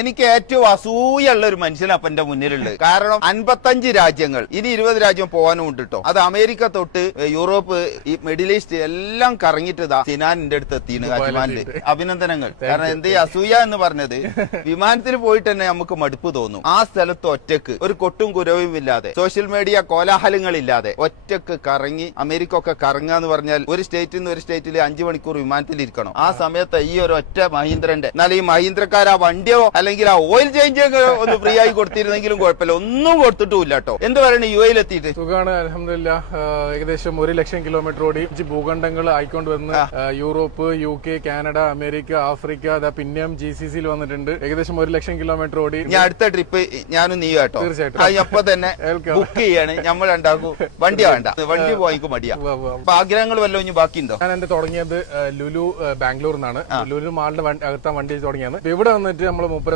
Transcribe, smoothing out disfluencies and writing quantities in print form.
എനിക്ക് ഏറ്റവും അസൂയുള്ള ഒരു മനുഷ്യനാണ് അപ്പൊ എന്റെ മുന്നിലുള്ളത്. കാരണം 55 രാജ്യങ്ങൾ, ഇനി 20 രാജ്യം പോകാനും ഉണ്ട് കേട്ടോ. അത് അമേരിക്ക തൊട്ട് യൂറോപ്പ്, ഈ മിഡിൽ ഈസ്റ്റ് എല്ലാം കറങ്ങിട്ടതാ സിനാനിന്റെ അടുത്ത് എത്തിയാണ് അജ്മാനില്. അഭിനന്ദനങ്ങൾ. കാരണം എന്തേ അസൂയ എന്ന് പറഞ്ഞത്, വിമാനത്തിൽ പോയിട്ട് തന്നെ നമുക്ക് മടുപ്പ് തോന്നും. ആ സ്ഥലത്ത് ഒറ്റക്ക് ഒരു കൊട്ടും കുരവും ഇല്ലാതെ, സോഷ്യൽ മീഡിയ കോലാഹലങ്ങളില്ലാതെ ഒറ്റക്ക് കറങ്ങി അമേരിക്ക ഒക്കെ കറങ്ങുക എന്ന് പറഞ്ഞാൽ ഒരു സ്റ്റേറ്റിൽ നിന്ന് ഒരു സ്റ്റേറ്റിൽ 5 മണിക്കൂർ വിമാനത്തിൽ ഇരിക്കണം. ആ സമയത്ത് ഈ ഒരു ഒറ്റ മഹീന്ദ്രന്റെ, എന്നാൽ ഈ മഹീന്ദ്രക്കാർ ആ വണ്ടിയോ അല്ലെങ്കിൽ ആ ഓയിൽ ചേഞ്ച് ഒന്ന് ഫ്രീ ആയി കൊടുത്തിരുന്നെങ്കിലും കുഴപ്പമില്ല. ഒന്നും കൊടുത്തിട്ടുമില്ല കേട്ടോ. എന്ത് പറയണേ യു എയിൽ എത്തിയിട്ട്? സുഖമാണ്, അൽഹംദുലില്ലാ. ഏകദേശം 1 ലക്ഷം കിലോമീറ്റർ ഓടി ഭൂഖണ്ഡങ്ങൾ ആയിക്കൊണ്ട് വന്ന് Europe, UK, Canada, America, Africa, പിന്നെയും GCCയിൽ വന്നിട്ടുണ്ട്. ഏകദേശം 1 ലക്ഷം കിലോമീറ്റർ ഓടി. ഞാൻ അടുത്ത ട്രിപ്പ് ഞാനും നീ കേട്ടോ. തീർച്ചയായിട്ടും അപ്പൊ തന്നെ ബുക്ക് ചെയ്യാണ്. നമ്മൾ ഉണ്ടാക്കും. വണ്ടി വേണ്ട, വണ്ടി പോയിക്ക് മടിയാ. അപ്പൊ ആഗ്രഹങ്ങൾ വല്ലതും ഇനി ബാക്കിയുണ്ടോ? ഞാൻ തുടങ്ങിയത് ലുലു ബാംഗ്ലൂർ നിന്നാണ്. ലുലു മാളിന്റെ അകത്താൻ വണ്ടി തുടങ്ങിയത്. ഇവിടെ വന്നിട്ട് നമ്മൾ